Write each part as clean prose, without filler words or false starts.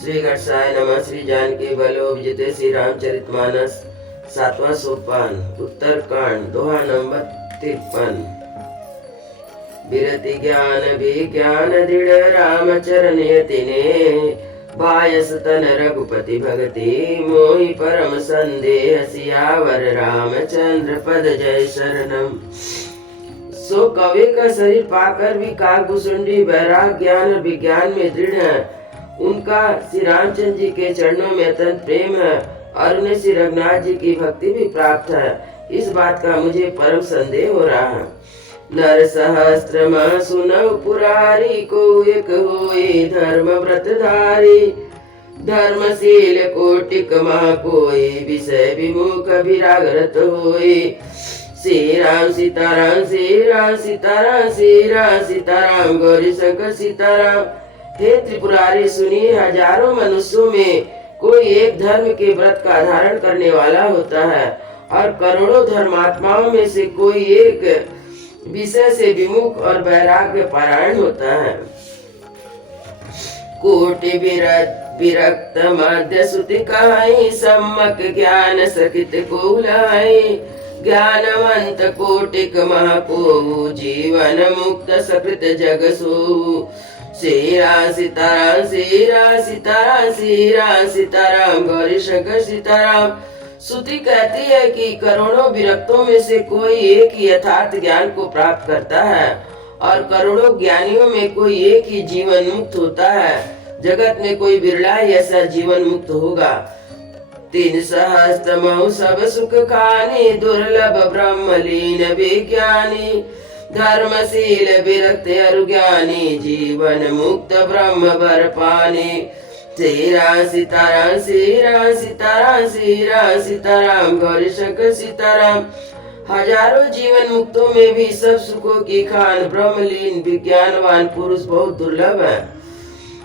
श्री घटसाय नमः। श्री जानकी बलो विजय श्री रामचरितमानस 7वां सोपान उत्तरकांड दोहा नंबर 53। विरति ज्ञान विज्ञान दृढ़ राम चरण यतिने बायस तन रघुपति भगति मोहि परम संदेह सियावर रामचंद्र पद जय शरणम। सो कवि का शरीर पाकर भी काकभुसुंडी वैराग ज्ञान और विज्ञान में दृढ़ है। उनका श्री रामचंद्र जी के चरणों में अत्यंत प्रेम है और उन्हें श्री रघुनाथ जी की भक्ति भी प्राप्त है। इस बात का मुझे परम संदेह हो रहा है। नर सहस्त्र में सुनौ पुरारी को एक होए धर्म व्रतधारी धर्मशील कोटिक मह कोई विषय विमुख विरागरत होए। श्री राम सीताराम श्री राम सीताराम श्री राम सीताराम गौरी शंकर सीताराम। हे त्रिपुरारी सुनिए, हजारों मनुष्यों में कोई एक धर्म के व्रत का धारण करने वाला होता है और करोड़ों धर्मात्माओं में से कोई एक विषय से विमुख और वैराग्य पारायण होता है। कोटि विरक्त मध्य सुति कहाई सम्मक ज्ञान सकित को लाई ज्ञानवंत कोटिक मह को जीवन मुक्त सकृत जग सो। श्री राम सीताराम श्री राम सीताराम श्री राम सीताराम गौरी शंकर सीताराम। श्रुति कहती है कि करोड़ों विरक्तों में से कोई एक ही यथार्थ ज्ञान को प्राप्त करता है और करोड़ों ज्ञानियों में कोई एक ही जीवन मुक्त होता है। जगत में कोई बिरला ही ऐसा जीवन मुक्त होगा। 3 सहस्त्र महु सब सुख खानी दुर्लभ ब्रह्मलीन विज्ञानी धर्मशील विरक्त अरुज्ञानी जीवन मुक्त ब्रह्म वर पानी। श्री राम सीताराम श्री राम सीताराम श्री राम सीताराम गौरी शंकर सीताराम। हजारों जीवन मुक्तों में भी सब सुखों की खान ब्रह्मलीन विज्ञानवान पुरुष बहुत दुर्लभ है।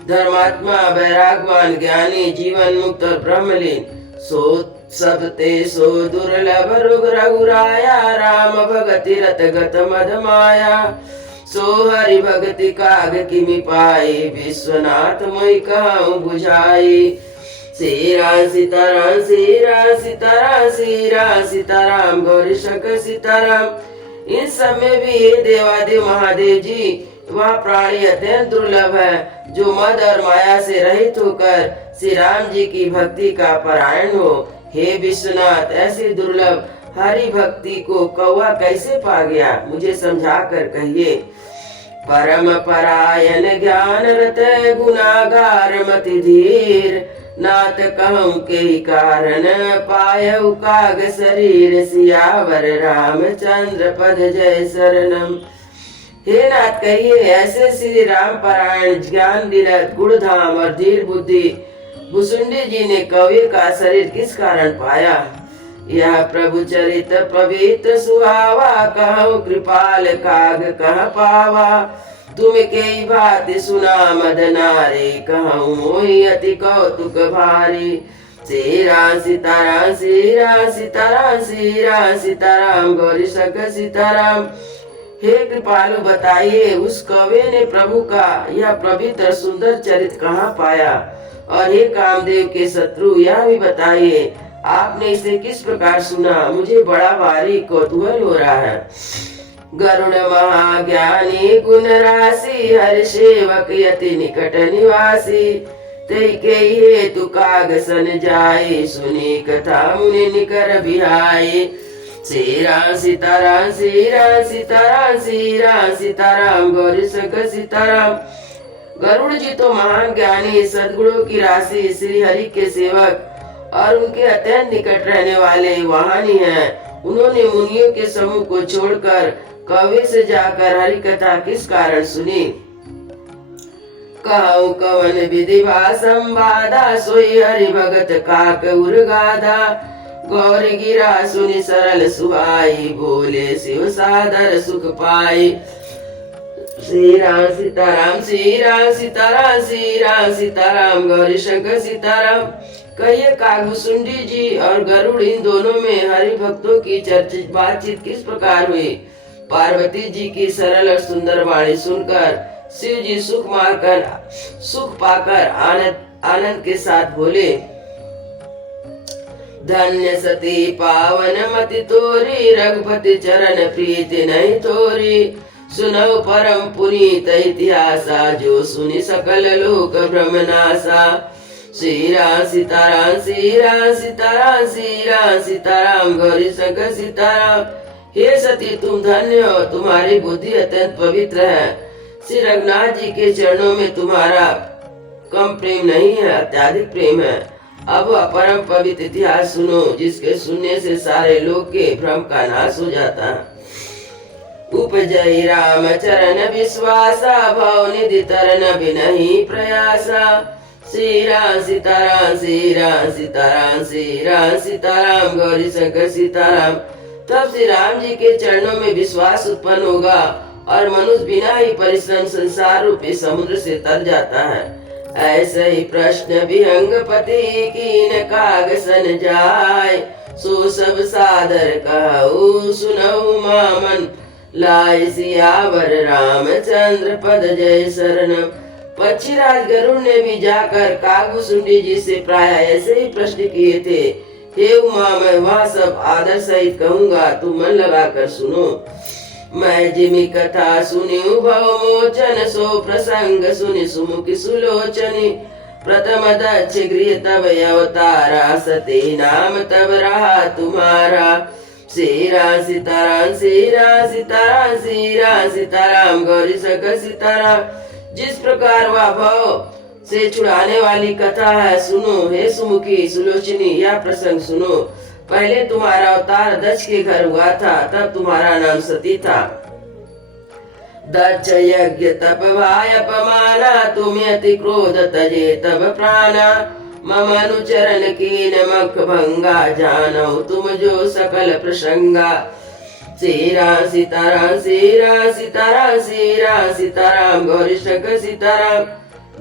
धर्मात्मा वैरागवान ज्ञानी जीवन मुक्त और ब्रह्मलीन सो सब ते सो दुर्लभ रघुराया राम भगति रत गत मद माया। सो हरि भगति काग किमि पाई विश्वनाथ मोहि कहूँ बुझाई। श्री राम सीताराम श्री राम सीताराम श्री राम सीताराम गौरी शंकर सीताराम। इन सब में भी ये देवादेव महादेव जी वह प्राणी अत्यंत दुर्लभ है जो मद और माया से रहित होकर श्री राम जी की भक्ति का परायण हो। हे विश्वनाथ, ऐसी दुर्लभ हरि भक्ति को कौवा कैसे पा गया, मुझे समझा कर कहिए। परम परायण ज्ञान रत गुनागार मति धीर नाथ कहूँ के कारण पायउ काग शरीर सियावर रामचंद्र पद जय शरणम। हे नाथ, कहिए ऐसे श्री राम परायण ज्ञान निरत गुणधाम और धीर बुद्धि भुसुंडी जी ने कवि का शरीर किस कारण पाया। यह प्रभु चरित पवित्र सुहावा कहूँ कृपाल काग कह पावा। तुम कई भांति सुना मद नारे कहूँ मोहि अति कौतुक भारी। श्री राम सीताराम श्री राम सीताराम श्री राम सीताराम गौरी शंकर सीताराम। हे कृपालु, बताइए उस कवि ने प्रभु का यह पवित्र सुंदर चरित कहाँ पाया। और हे कामदेव के शत्रु, यह भी बताइए आपने इसे किस प्रकार सुना, मुझे बड़ा भारी कौतूहल हो रहा है। गरुड़ महाज्ञानी गुण राशि हर सेवक यति निकट निवासी ते के हेतु काग सन जाए सुनी कथा मुनि निकर बिहाई। श्री राम सीताराम श्री राम सीताराम श्री राम सीताराम गौरी शंकर सीताराम। गरुड़ जी तो महान ज्ञानी सद्गुणों की राशि श्री हरि के सेवक और उनके अत्यंत निकट रहने वाले वाहनी हैं। उन्होंने मुनियों के समूह को छोड़कर कवि से जाकर हरि कथा किस कारण सुनी। कहूँ कवन विधि संवादा सोई हरि भगत काक उर्गाधा। गौरी गिरा सुनि सरल सुहाई बोले शिव सादर सुख पाई। श्री राम सीताराम श्री राम सीताराम श्री राम सीताराम गौरी शंकर सीताराम। कहिए काकभुसुंडी जी और गरुड़ इन दोनों में हरि भक्तों की चर्चित बातचीत किस प्रकार हुई। पार्वती जी की सरल और सुंदर वाणी सुनकर शिव जी सुख पाकर आनंद के साथ बोले, धन्य सती पावन मति तोरी, रघुपति चरण प्रीति नहीं थोरी। सुनौ परम पुनीत इतिहासा, जो सुनि सकल लोक भ्रम नासा। श्री राम सीताराम, श्री राम सीताराम, श्री राम सीताराम, गौरी शंकर सीताराम। हे सती तुम धन्य हो, तुम्हारी बुद्धि अत्यंत पवित्र है। श्री रघुनाथ जी के चरणों में तुम्हारा कम प्रेम नहीं है, अत्याधिक प्रेम है। अब परम पवित्र इतिहास सुनो, जिसके सुनने से सारे लोग के भ्रम का नाश हो जाता है। उपजय राम चरण विश्वासा, भव निधि तरन बिनहि प्रयासा। श्री राम सीताराम, श्री राम सीताराम, श्री राम सीताराम, गौरी शंकर सीताराम। तब श्री राम जी के चरणों में विश्वास उत्पन्न होगा और मनुष्य बिना ही परिश्रम संसार रूपी समुद्र से तर जाता है। ऐसे ही प्रश्न विहंगपति कीन कागसन जाय, सो सब सादर कहु सुनहु मामन लाय। सियावर रामचंद्र पद जय शरणम। पक्षीराज गरुड़ ने भी जाकर कागभूषुंडी जी से प्राय ऐसे ही प्रश्न किए थे। हे उमा, मैं वह सब आदर सहित कहूँगा, तुम मन लगाकर सुनो। मैं जिमि कथा सुनि भव मोचन, सो प्रसंग सुनि सुमुखी सुलोचनी। प्रथम दक्ष गृह तब अवतारा, सती नाम तब रहा तुम्हारा। श्री राम सीताराम, श्री राम सीताराम, श्री राम सीताराम, गौरी शंकर सीताराम। जिस प्रकार वह भव से छुड़ाने वाली कथा है सुनो। हे सुमुखी सुलोचनी, यह प्रसंग सुनो। पहले तुम्हारा अवतार दक्ष के घर हुआ था, तब तुम्हारा नाम सती था। दक्ष यज्ञ तप भाय अपमाना, तुम अति क्रोध तजे तब प्राणा। मम अनुचरण कीन मख भंगा, जानौ तुम जो सकल प्रसंगा। श्री राम सीताराम, श्री राम सीताराम, श्री राम सीताराम, गौरी शंकर सीताराम।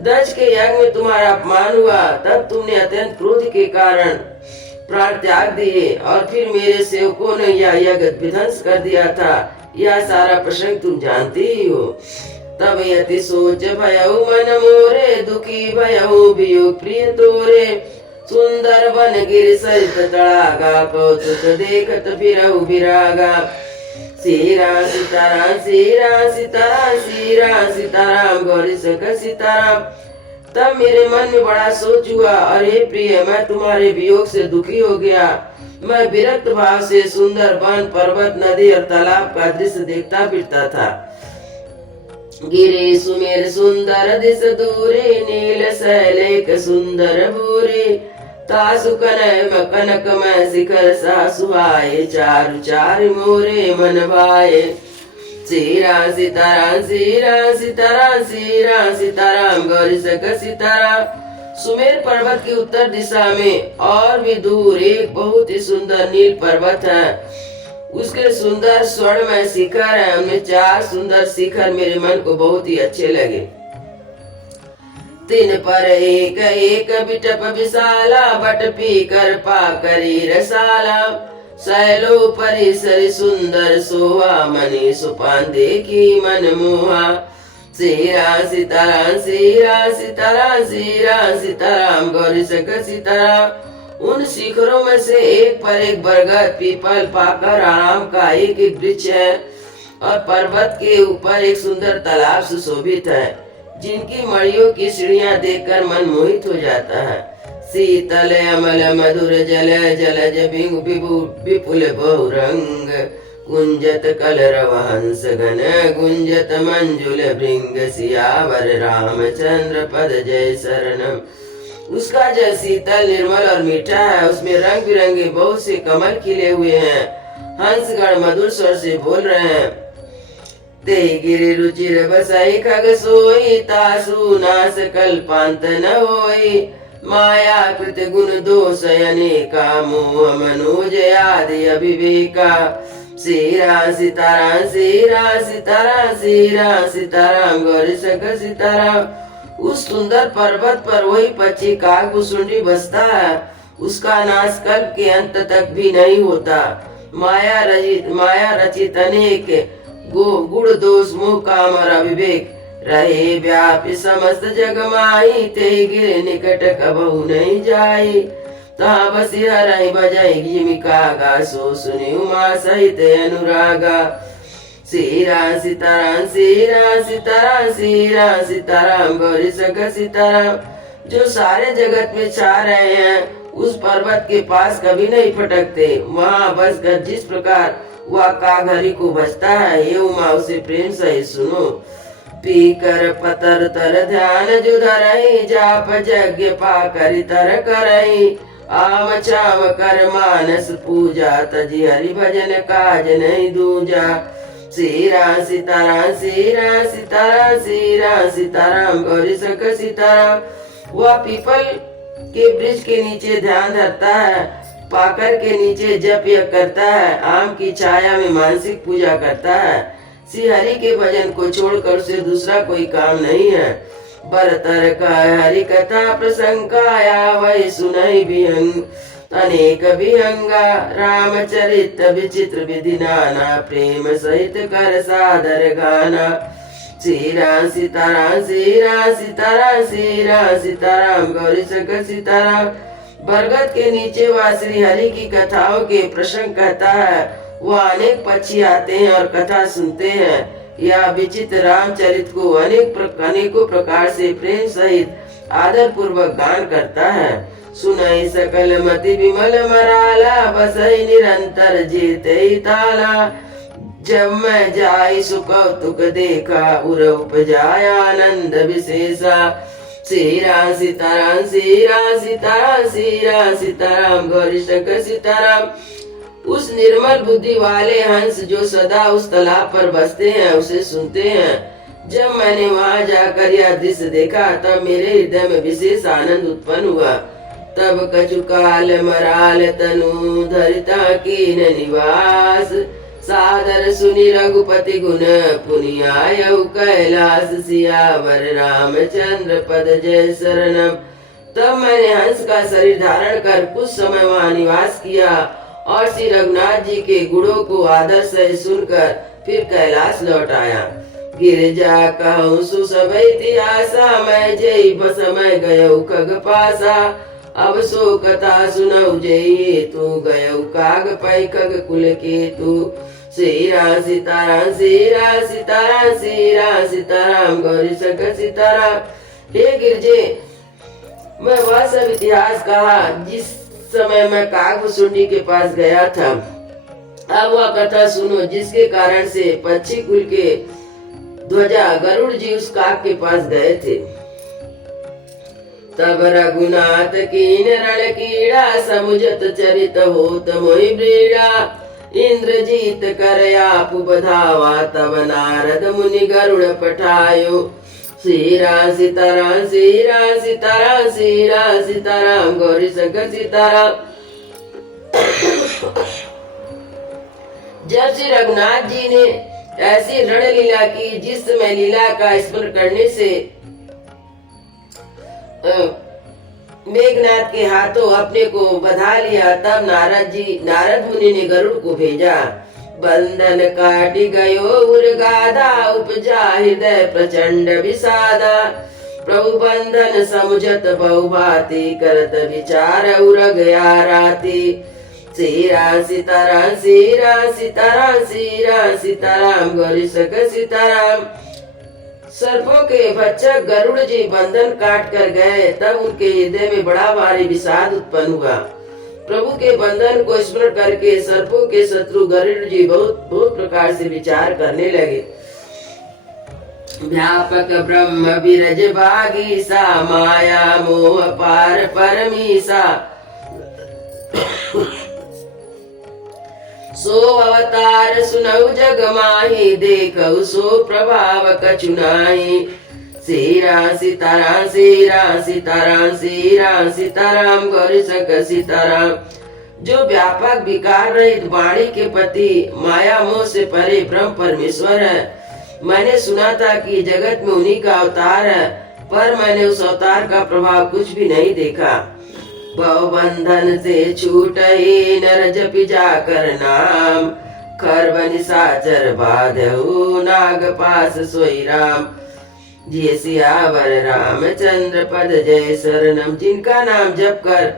दक्ष के यज्ञ में तुम्हारा अपमान हुआ, तब तुमने अत्यंत क्रोध के कारण प्राण त्याग दिए और फिर मेरे सेवकों ने यह यज्ञ विध्वंस कर दिया था। यह सारा प्रसंग तुम जानते ही हो। तब यति सोच भयउ मन मोरे, दुखी भयउ वियोग प्रिय तोरे। सुंदर वन गिर सरित तड़ागा, कौतुक देखत फिरउ विरागा। श्री राम सीताराम, श्री राम सीताराम, श्री राम सीताराम, गौरी शंकर सीताराम। तब मेरे मन में बड़ा सोच हुआ, अरे प्रिय, मैं तुम्हारे वियोग से दुखी हो गया। मैं विरक्त भाव से सुंदर वन, पर्वत, नदी और तालाब का दृश्य देखता फिरता था। गिरे सुमेर सुंदर दिस दूरे, नील शैलेक सुंदर भूरे। तासु कनक में शिखर सा सुहाए, चारु चार मोरे मन भाए। श्री राम सीताराम, श्री राम सीताराम, श्री राम सीताराम, गौरी शंकर सीताराम। सुमेर पर्वत की उत्तर दिशा में और भी दूर एक बहुत ही सुंदर नील पर्वत है। उसके सुंदर स्वर्णमय शिखर है। उनमें 4 सुंदर शिखर मेरे मन को बहुत ही अच्छे लगे। तीन पर एक एक बिटप विशाला, बट पीकर पाकरी रसाला। शैलो परिसर सुंदर सोहा, मणि सुपान देखी मन मोहा। श्री राम सीताराम, श्री राम सीताराम, श्री राम सीताराम, गौरी शंकर सीताराम। उन शिखरों में से एक पर एक बरगद, पीपल, पाकर, आम का एक एक वृक्ष है और पर्वत के ऊपर एक सुंदर तालाब सुशोभित है, जिनकी मड़ियों की सीढ़ियां देखकर मन मोहित हो जाता है। शीतल अमल मधुर जल, जलज विपुल बहुरंग। कुंजत कलरव हंस गण, गुंजत मंजुल भृंग। सियावर रामचंद्र पद जय शरणम। उसका जल शीतल, निर्मल और मीठा है। उसमें रंग बिरंगे बहुत से कमल खिले हुए हैं। हंसगण मधुर स्वर से बोल रहे हैं। ते गिरि रुचिर बसाई खग सोई, तासु नास कल्पांत न होई। माया कृत गुण दोष अनेका, मोह मनोज आदि अविवेका। श्री राम सीताराम, श्री राम सीताराम, श्री राम सीताराम, गौरी शंकर सीताराम। उस सुंदर पर्वत पर वही पक्षी कागभूषुंडी बसता है। उसका नाश कल्प के अंत तक भी नहीं होता। माया रचित अनेक गुण दोष, मोह, काम और अविवेक रहे व्यापी समस्त जग माही, ते गिर निकट कबहु नहीं जाई। तहाँ बसी हरहि बजाई जिमिका गा, सो सुनि उमा सहित अनुरागा। सीरा सीताराम सीरा सीताराम सीरा सीताराम गौरी सगर सीताराम। जो सारे जगत में छा रहे हैं उस पर्वत के पास कभी नहीं फटकते, वहाँ बस कर जिस प्रकार वह काघरी को बचता है, ये उमा उसे प्रेम सहित सुनो। पी कर पतर तर ध्यान जुधरहि, जाप यज्ञ पा कर तर करहि। आम चाम कर मानस पूजा, तजी हरि भजन काज नहीं दूजा। सीरा सीताराम सीरा सीताराम सीरा सीताराम गौरी शंकर सीताराम। वह पीपल के वृक्ष के नीचे ध्यान धरता है, पाकर के नीचे जप यज्ञ करता है, आम की छाया में मानसिक पूजा करता है। श्री हरि के भजन को छोड़कर उसे दूसरा कोई काम नहीं है। बरतर का हरि कथा प्रसंग काया, वही सुनहि विहंग अनेक विहंगा। रामचरित विचित्र विधि नाना, प्रेम सहित कर सादर गाना। सीरा सीताराम सीरा सीताराम सीरा सीताराम गौरी शंकर सीताराम। बरगद के नीचे वह श्री हरि की कथाओं के प्रसंग कहता है। वह अनेक पक्षी आते हैं और कथा सुनते हैं। यह विचित्र रामचरित को अनेकों प्रकार से प्रेम सहित आदर पूर्वक गान करता है। सुनाई सकल मति विमल मराला, बसई निरंतर जीते ताला। जब मैं जाई सुकौतुक देखा, उर उपजाया आनंद विशेषा। सीरा सीताराम सीरा सीताराम सीरा सीताराम गौरी शंकर सीताराम। उस निर्मल बुद्धि वाले हंस जो सदा उस तालाब पर बसते हैं उसे सुनते हैं। जब मैंने वहां जाकर यह दृश्य देखा तब मेरे हृदय में विशेष आनंद उत्पन्न हुआ। तब कछुकाल मराल तनु, धरिता कीन निवास। सादर सुनि रघुपति गुण, पुनि आयउ कैलास। सियावर रामचंद्र पद जय शरणम। तब मैंने हंस का शरीर धारण कर कुछ समय वहाँ निवास किया और श्री रघुनाथ जी के गुणों को आदर से सुनकर फिर कैलाश लौट आया। गिरजा कहूँ सुसभ इतिहासा, मैं जय बसमय गयउ खग पासा। अब सो कथा सुनऊ जय, तू गयउ काग पै खग कुल के तू। सीरा सीताराम सीरा सीताराम सीरा सीताराम गौरी शंकर सीताराम। हे गिरजे, मैं वह सब इतिहास कहा जिस समय मैं कागभूषुंडी के पास गया था। अब वह कथा सुनो जिसके कारण से पक्षी कुल के ध्वजा गरुड़ जी उस काग के पास गए थे। तब रघुनाथ कीन रण कीड़ा, समुझत चरित होत मोहि ब्रीड़ा। इंद्रजीत कर आपु बधावा, तब नारद मुनि गरुड़ पठायो। सीरा सीताराम सीरा सीताराम सीरा सीताराम गौरी शंकर सीताराम। जब श्री रघुनाथ जी ने ऐसी रण लीला की जिस समय लीला का स्मरण करने से मेघनाथ के हाथों अपने को बधा लिया, तब नारद मुनि ने गरुड़ को भेजा। बंधन काटि गयो उर्गाधा, उपजा हृदय प्रचंड विषादा। प्रभु बंधन समुझत बहुभाति, करत विचार उरग राति। सीरा सीताराम सीरा सीताराम सीरा सीताराम गौरी शंकर सीताराम। सर्पों के भक्षक गरुड़ जी बंधन काट कर गए, तब उनके हृदय में बड़ा भारी विषाद उत्पन्न हुआ। प्रभु के बंधन को स्मरण करके सर्पों के शत्रु गरुड़ जी बहुत प्रकार से विचार करने लगे। व्यापक ब्रह्म विरज भागी सा, माया मोह पार परमीसा। सो अवतार सुनऊ जग माही, देखऊ सो प्रभाव कछु नाहि। सीरा सीताराम सीरा सीताराम सीरा सीताराम गौरी शंकर सीताराम। जो व्यापक विकार रहित वाणी के पति, माया मोह से परे ब्रह्म परमेश्वर है। मैंने सुना था कि जगत में उन्हीं का अवतार है, पर मैंने उस अवतार का प्रभाव कुछ भी नहीं देखा। भव बंधन से छूटहि, नर जपि जाकर नाम। खर बनि साचर बाधउ, नाग पास सोई राम। जिय सियावर रामचंद्र पद जय शरणम। जिनका नाम जप कर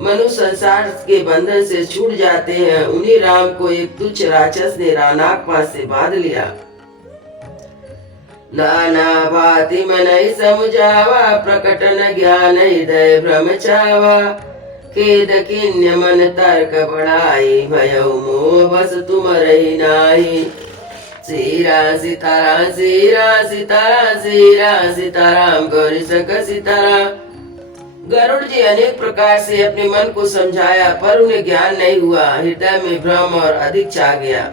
मनुष्य संसार के बंधन से छूट जाते हैं, उन्हीं राम को एक तुच्छ राक्षस ने नाग पास से बांध लिया। नाना भांति मनई समुझावा, प्रकट न ज्ञान हृदय भ्रम छावा। खेद खिन्न मन तर्क बढ़ाई, भयउ मोह बस तुम रही नाही। सीरा सीताराम सीरा सीताराम सीरा सीताराम गौरी सक सीताराम। गरुड़ जी अनेक प्रकार से अपने मन को समझाया, पर उन्हें ज्ञान नहीं हुआ। हृदय में भ्रम और अधिक छा गया।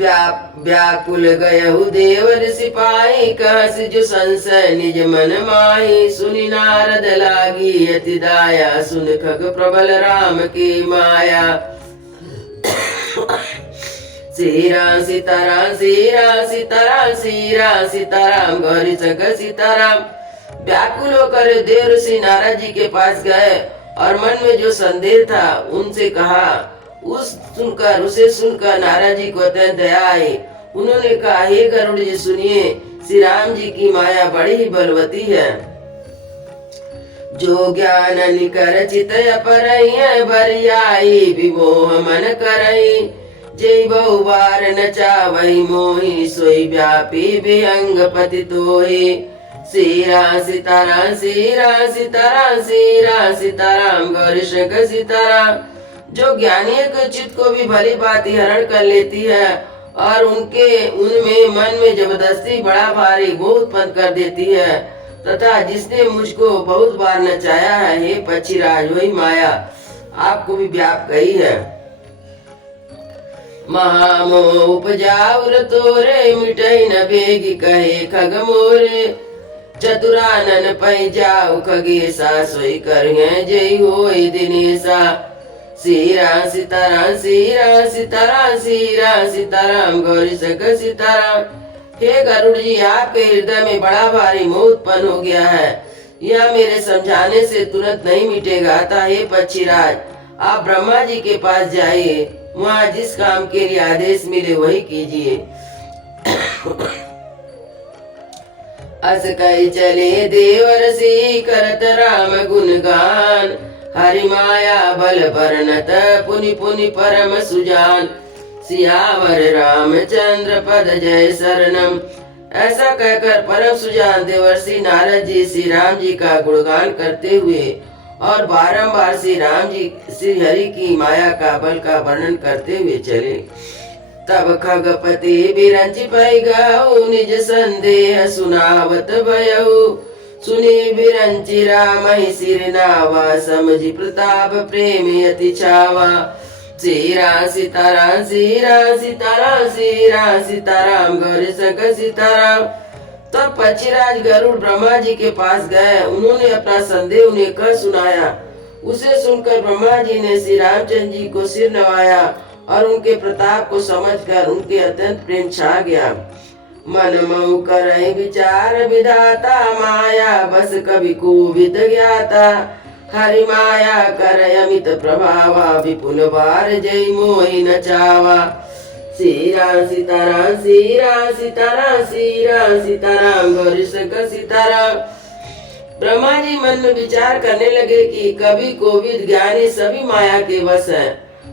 व्याकुल गयहु देवर सिपाही, कहस जो संशय निज मन माही। सुनि नारद लागी अति दाया, सुन खग प्रबल राम की माया। सीरा सीताराम सीरा सीताराम सीरा सीताराम गौरी सक सीताराम। व्याकुल होकर देव ऋषि नारद जी के पास गए और मन में जो संदेह था उनसे कहा। उसे सुनकर नारद जी को अत्यंत दया आई। उन्होंने कहा, हे गरुड़ जी सुनिए, श्री राम जी की माया बड़ी ही बलवती है। जो ज्ञान निकर चित परई, बरियाई विमोह मन करई। जय बहु बार न चावई मोही, सोई व्यापी विहंग पति तोही। सीरा सीताराम सीरा सीताराम सीरा सीताराम गौरी शंकर सीताराम। जो ज्ञानी के चित्त को भी भली भांति हरण कर लेती है और उनमें मन में जबरदस्ती बड़ा भारी मोह उत्पन्न कर देती है, तथा जिसने मुझको बहुत बार नचाया है, हे पक्षीराज वही माया आपको भी व्याप गई है। महामोह उपजाउर तोरे, मिटई न बेगी कहे खग मोरे। चतुरानन पै जाऊ खगेसा, सोई करिए जय होई दिनेसा। सीरा सीताराम सीरा सीताराम सीरा सीताराम गौरी सक सीताराम। हे गरुड़ जी, आपके हृदय में बड़ा भारी मोह उत्पन्न हो गया है, यह मेरे समझाने से तुरंत नहीं मिटेगा। अतः हे पक्षीराज, आप ब्रह्मा जी के पास जाइए, वहाँ जिस काम के लिए आदेश मिले वही कीजिए। अस कही चले देवर सी, करत राम गुणगान। हरि माया बल बरनत, पुनि पुनि परम सुजान। सियावर रामचंद्र पद जय शरणम। ऐसा कहकर परम सुजान देवर्षि नारद जी श्री राम जी का गुणगान करते हुए और बारंबार श्री राम जी श्री हरि की माया का बल का वर्णन करते हुए चले। तब खगपति बिरंच पै गऊ, निज संदेह सुनावत भयऊ। सुनी बिरंची राम सिर नावा, समझी प्रताप प्रेम अति छावा। सीरा सीताराम सीरा सीताराम सीरा सीताराम गौरी सक सीताराम। तब पक्षीराज गरुड़ ब्रह्मा जी के पास गए। उन्होंने अपना संदेह उन्हें कह सुनाया। उसे सुनकर ब्रह्मा जी ने श्री रामचंद्र जी को सिर नवाया और उनके प्रताप को समझकर उनके अत्यंत प्रेम छा गया। मन मऊ करई विचार विधाता, माया बस कवि को विद ज्ञाता। हरि माया कर अमित प्रभावा, विपुल बार जय मोहि न चावा। सीरा सीताराम सीरा सीताराम सीरा सीताराम गौरी शंकर सीताराम। ब्रह्मा जी मन में विचार करने लगे कि कवि कोविद ज्ञानी सभी माया के वश है।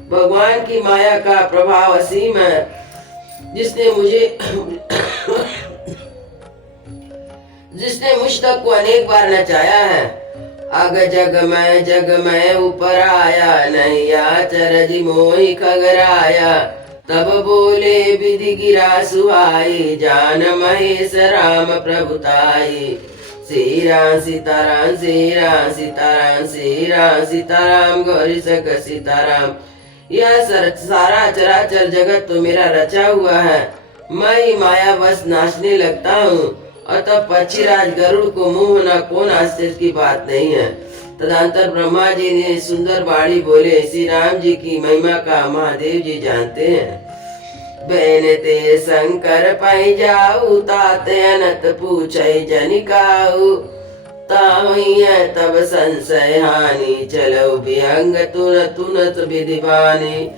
भगवान की माया का प्रभाव असीम है, जिसने मुझ तक को अनेक बार नचाया है। अग जग मैं ऊपर आया, नैया चरज मोहि खगराया। तब बोले विधि गिरा सुहाई, जान महेश राम प्रभुताई। सीरा सीताराम सीरा सीताराम सीरा सीताराम गौरी सक सीताराम। यह सारा चराचर जगत तो मेरा रचा हुआ है, मैं ही माया बस नाचने लगता हूँ। और तब पक्षीराज गरुड़ को मुंह होना कौन आश्चर्य की बात नहीं है। तदंतर ब्रह्मा जी ने सुंदर बाणी बोले। श्री राम जी की महिमा का महादेव जी जानते हैं। बेनते शंकर पै जाऊ, ताते अनत पूछै जनिकाऊ। तब संशय हानि, चलो विहंग तुन तुनत विधि बानी।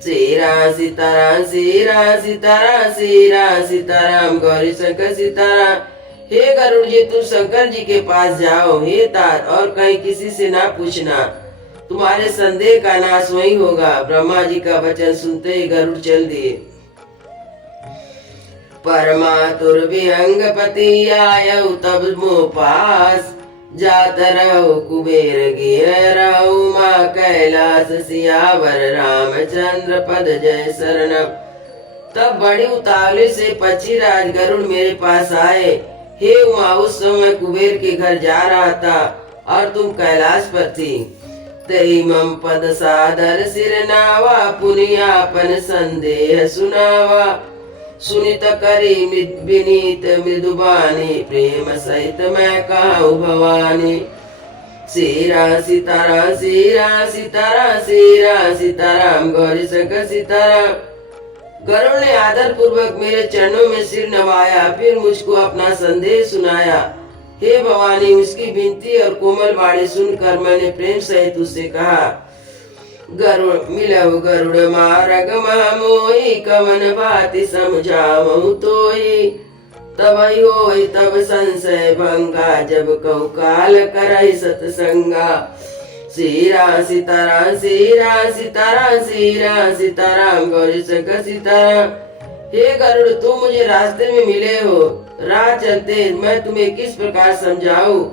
सीरा सीताराम सीरा सीताराम सीरा सीताराम गौरी शंकर सीताराम। हे गरुड़ जी, तुम शंकर जी के पास जाओ। हे तात, और कहीं किसी से ना पूछना, तुम्हारे संदेह का नाश वही होगा। ब्रह्मा जी का वचन सुनते ही गरुड़ चल दिए। परमातुर विहंगपति आयऊ तब मोह पास, जात रहो कुबेर गिर रहो माँ कैलाश, सियावर रामचंद्र पद जय शरणम। तब बड़ी उतावले से पक्षीराज गरुड़ मेरे पास आए। हे उमा, उस समय कुबेर के घर जा रहा था और तुम कैलाश पर थी। तेई मम पद सादर सिर नावा, पुनियापन संदेह सुनावा। सुनित करी विनीत मृदुबानी, प्रेम सहित मैं कहूँ भवानी। सीरा सीताराम सीरा सीताराम सीरा सीताराम गौरी शंकर सीताराम। गरुड़ ने आदर पूर्वक मेरे चरणों में सिर नवाया, फिर मुझको अपना संदेश सुनाया। हे भवानी, उसकी विनती और कोमल वाणी सुनकर मैंने प्रेम सहित उससे कहा, गरुड़ मिलव गरुड़ मारग मोहि, कवन भाति समझावहु तोहि। तब होई तब संशय भंगा, जब कहु काल करहि सतसंगा। सीरा सीताराम सीरा सीताराम सीरा सीताराम गौरी शंकर सीताराम। हे गरुड़, तुम मुझे रास्ते में मिले हो। राह चलते मैं तुम्हें किस प्रकार समझाऊं?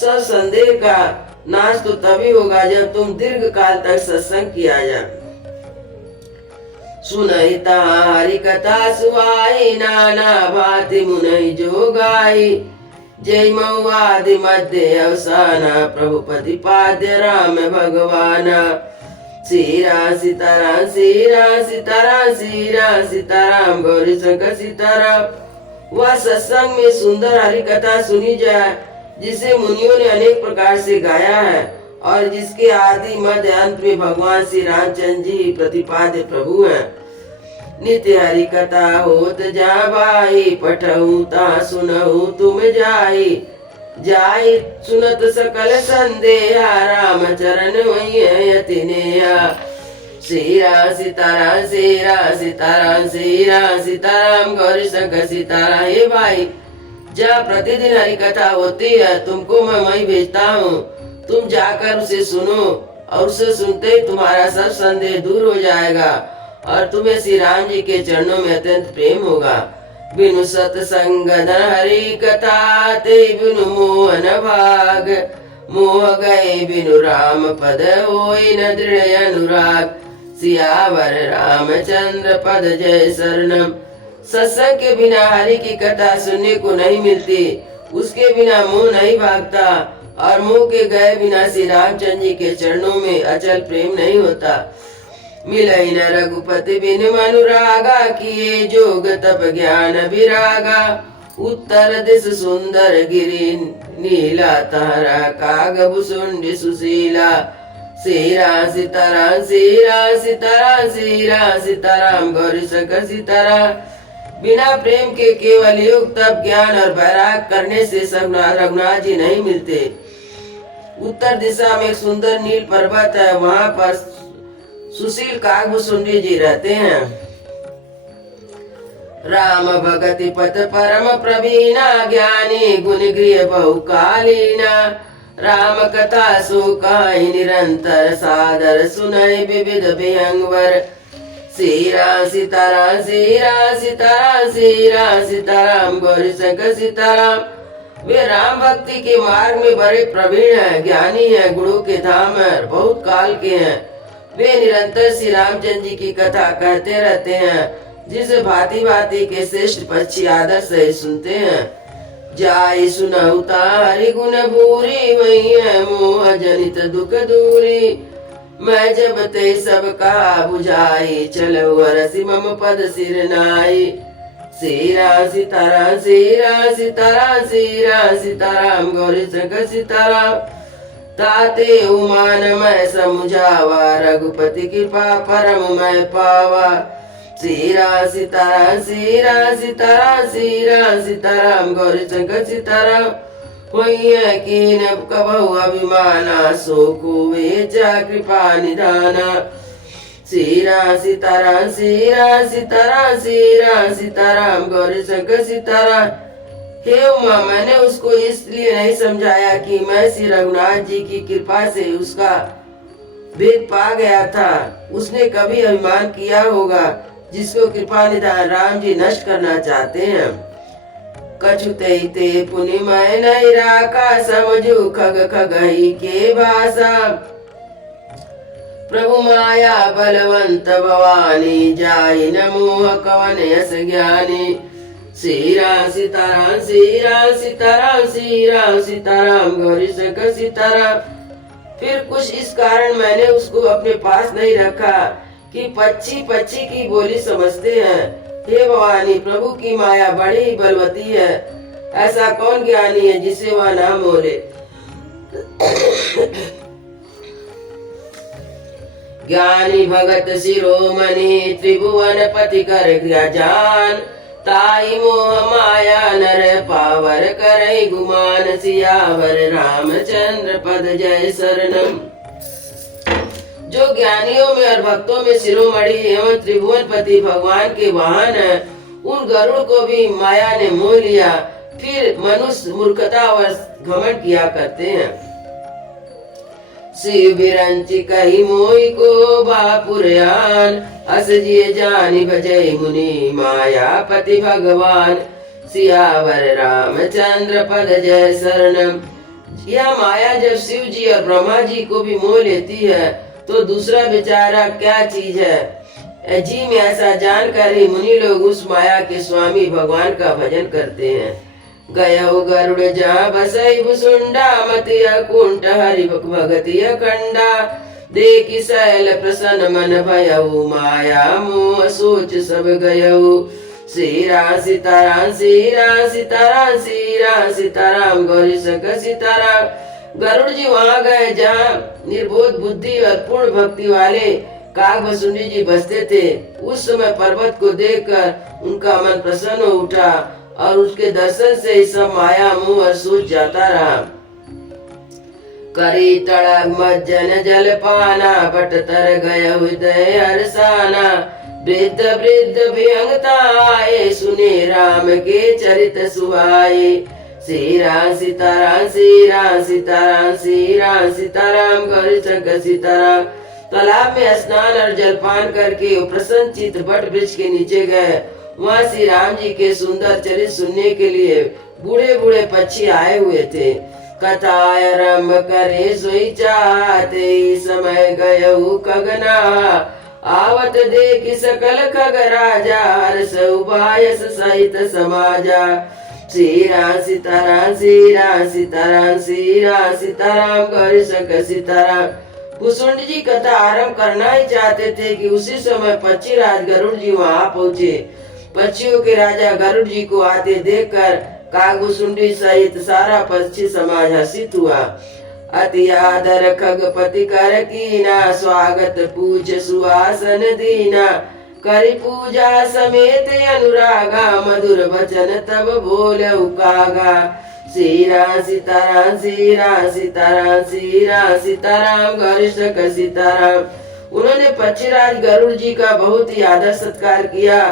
सब संदेह का नाश तो तभी होगा जब तुम दीर्घ काल तक सत्संग किया जा। सुनहिता हरि कथा सुहाई, नाना भांति मुनहि जो गाई। जय मऊआदि मध्य अवसाना, प्रभु प्रतिपाद्य राम भगवाना। सीरा सीताराम सीरा सीताराम सीरा सीताराम गौरी शंकर सीताराम। वह सत्संग में सुंदर हरि कथा सुनी जाए, जिसे मुनियों ने अनेक प्रकार से गाया है और जिसके आदि मध्य अंत में भगवान श्री रामचंद्र जी प्रतिपाद्य प्रभु हैं। नित्य हरि कथा होत जा भाई, पठहु ता सुनहु तुम जाई। जाई सुनत सकल संदेहा, राम चरण वही अति नेहा। सीरा सीताराम सीरा सीताराम सीरा सीताराम गौरी शंकर सीताराम। हे भाई, जहाँ प्रतिदिन हरि कथा होती है, तुमको मैं वहीं भेजता हूँ। तुम जाकर उसे सुनो और उसे सुनते ही तुम्हारा सब संदेह दूर हो जाएगा और तुम्हें श्री राम जी के चरणों में अत्यंत प्रेम होगा। बिनु सत्संग धन हरि कथा, ते बिनु मोहन भाग। मोह गए बिनु राम पद, होई न दृढ़ अनुराग। सियावर रामचंद्र पद जय शरणम। सत्संग के बिना हरि की कथा सुनने को नहीं मिलती, उसके बिना मोह नहीं भागता और मोह के गए बिना श्री रामचंद्र जी के चरणों में अचल प्रेम नहीं होता। मिलई न रघुपति बिन मनुरागा, किए जोग तप ज्ञान विरागा। उत्तर दिश सुंदर गिरि नीला, तारा काग भुसुंड सुशीला। सीरा सीताराम सीरा सीताराम सीरा सीताराम गौरी शंकर सीताराम। बिना प्रेम के केवल योग तप ज्ञान और वैराग करने से सब रघुनाथ जी नहीं मिलते। उत्तर दिशा में एक सुंदर नील पर्वत है, वहाँ पर सुशील कागभुसुंडी जी रहते हैं। राम भगति पथ परम प्रवीणा, ज्ञानी गुण गृह बहुकालीना। राम कथा सो कहि निरंतर, सादर सुनहि विविध विहंगवर। सीरा सीताराम सीरा सीताराम सीरा सीताराम गौरी शंकर सीताराम। वे राम भक्ति के मार्ग में बड़े प्रवीण हैं, ज्ञानी हैं, गुणों के धाम हैं, बहुत काल के हैं। वे निरंतर श्री रामचंद्र जी की कथा कहते रहते हैं, जिसे भांति भांति के श्रेष्ठ पक्षी आदर से सुनते हैं। जाय सुनहु ता हरि गुण भूरी, वही है मोह जनित दुख दूरी। मैं जब ते सब कहा बुझाई, चलो हरसि मम पद सिर नाई। सीरा सीताराम सीरा सीताराम सीरा सीताराम गौरी शंकर सीताराम। ताते उमान मैं समझावा, रघुपति कृपा परम मैं पावा। सीरा सीताराम सीरा सीताराम सीरा सीताराम गौरी शंकर सीताराम। वही है कीन कबहु अभिमाना, सो को वेचा कृपा निधाना। सीरा सीताराम सीरा सीताराम सीरा सीताराम गौरी शंकर सीताराम। हे उमा, मैंने उसको इसलिए नहीं समझाया कि मैं श्री रघुनाथ जी की कृपा से उसका भेद पा गया था। उसने कभी अभिमान किया होगा जिसको कृपा निधान राम जी नष्ट करना चाहते हैं। कछुते ते पुनि मैं नैरा का समझू खग खगही के भाषा। प्रभु माया बलवंत भवानी जाई न मोह कवन यस ज्ञानी। सीरा सीताराम सीरा सीताराम सीरा सीताराम गौरी शंकर सीताराम। फिर कुछ इस कारण मैंने उसको अपने पास नहीं रखा कि पक्षी पक्षी की बोली समझते हैं। हे भवानी, प्रभु की माया बड़ी बलवती है। ऐसा कौन ज्ञानी है जिसे वह ना मोले। ज्ञानी भगत शिरोमणि त्रिभुवन पति कर जान। ताई मोह माया नर पावर करई गुमान। सियावर रामचंद्र पद जय शरणम। जो ज्ञानियों में और भक्तों में शिरोमणि एवं त्रिभुवन पति भगवान के वाहन है, उन गरुड़ को भी माया ने मोह लिया। फिर मनुष्य मूर्खता और घमंड किया करते हैं। शिव बिरंची कही मोई को बापुरयान। अस जिए जानी भजई मुनि माया पति भगवान। सियावर रामचंद्र पद जय शरणम। यह माया जब शिव जी और ब्रह्मा जी को भी मोह लेती है तो दूसरा बेचारा क्या चीज है। जी में ऐसा जानकर ही मुनि लोग उस माया के स्वामी भगवान का भजन करते हैं। गयो गरुड़ जहाँ बसई भुसुंडा मतिया कुंठ हरि भगति अखंडा। देखी शैल प्रसन्न मन भयऊ माया मोह सोच सब गयऊ। सीरा सीताराम सीरा सीताराम सीरा सीताराम गौरी शंकर सीताराम। गरुड़ जी वहाँ गए जहाँ निर्बोध बुद्धि और पूर्ण भक्ति वाले कागभुसुंडी जी बसते थे। उस समय पर्वत को देखकर उनका मन प्रसन्न हो उठा और उसके दर्शन से ही सब माया मोह और सोच जाता रहा। करी तड़क मज्जन जल पाना बट तर गय हृदय हर्षाना। वृद्ध वृद्ध विहंगता आए सुने राम के चरित सुहाए। सीरा सीताराम सीरा सीताराम सीरा सीताराम गौरी शंकर सीताराम। तालाब में स्नान और जलपान करके वो प्रसन्न चित्त बट वृक्ष के नीचे गए। वहाँ श्री राम जी के सुंदर चरित सुनने के लिए बूढ़े बूढ़े पक्षी आए हुए थे। कथा आरंभ करे सोई चाहते समय गयऊ खगना। आवत देख सकल खग राजा हर्ष उबायस सहित समाजा। सीरा सीताराम सीरा सीताराम सीरा सीताराम गौरी शंकर सीताराम। भुसुंड जी कथा आरंभ करना ही चाहते थे कि उसी समय पक्षी राज गरुड़ जी वहाँ पहुँचे। पक्षियों के राजा गरुड़ जी को आते देखकर कागभुसुंडी सहित सारा पक्षी समाज हर्षित हुआ। अति आदर खगपति कर कीना। स्वागत पूछ सुहासन दीना। करी पूजा समेत अनुरागा। मधुर वचन तब बोले उकागा। सीरा सीताराम सीरा सीताराम सीरा सीताराम गौरी शंकर सीताराम। उन्होंने पक्षीराज गरुड़ जी का बहुत ही आदर सत्कार किया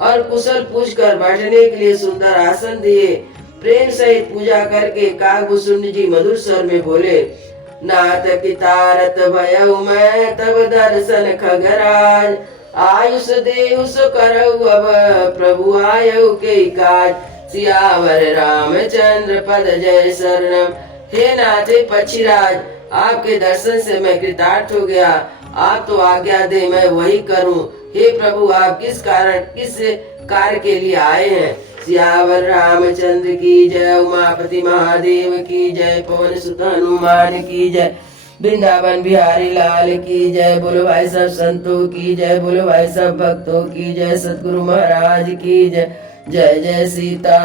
और कुशल पूछकर बैठने के लिए सुंदर आसन दिए। प्रेम सहित पूजा करके कागभुसुंड जी मधुर स्वर में बोले। नाथ की तारत भयऊ मैं तब दर्शन खगराज। आयुष देउस करऊ अब प्रभु आयु के काज। सियावर रामचंद्र पद जय शरणम। हे नाथ पक्षीराज, आपके दर्शन से मैं कृतार्थ हो गया। आप तो आज्ञा दे मैं वही करूं। हे प्रभु, आप किस कार्य के लिए आए हैं। सियावर रामचंद्र की जय। उमापति महादेव की जय। पवन सुत हनुमान की जय। वृंदावन बिहारी लाल की जय। बोलो भाई सब संतों की जय। बोलो भाई सब भक्तों की जय। सतगुरु महाराज की जय। जय जय सीता।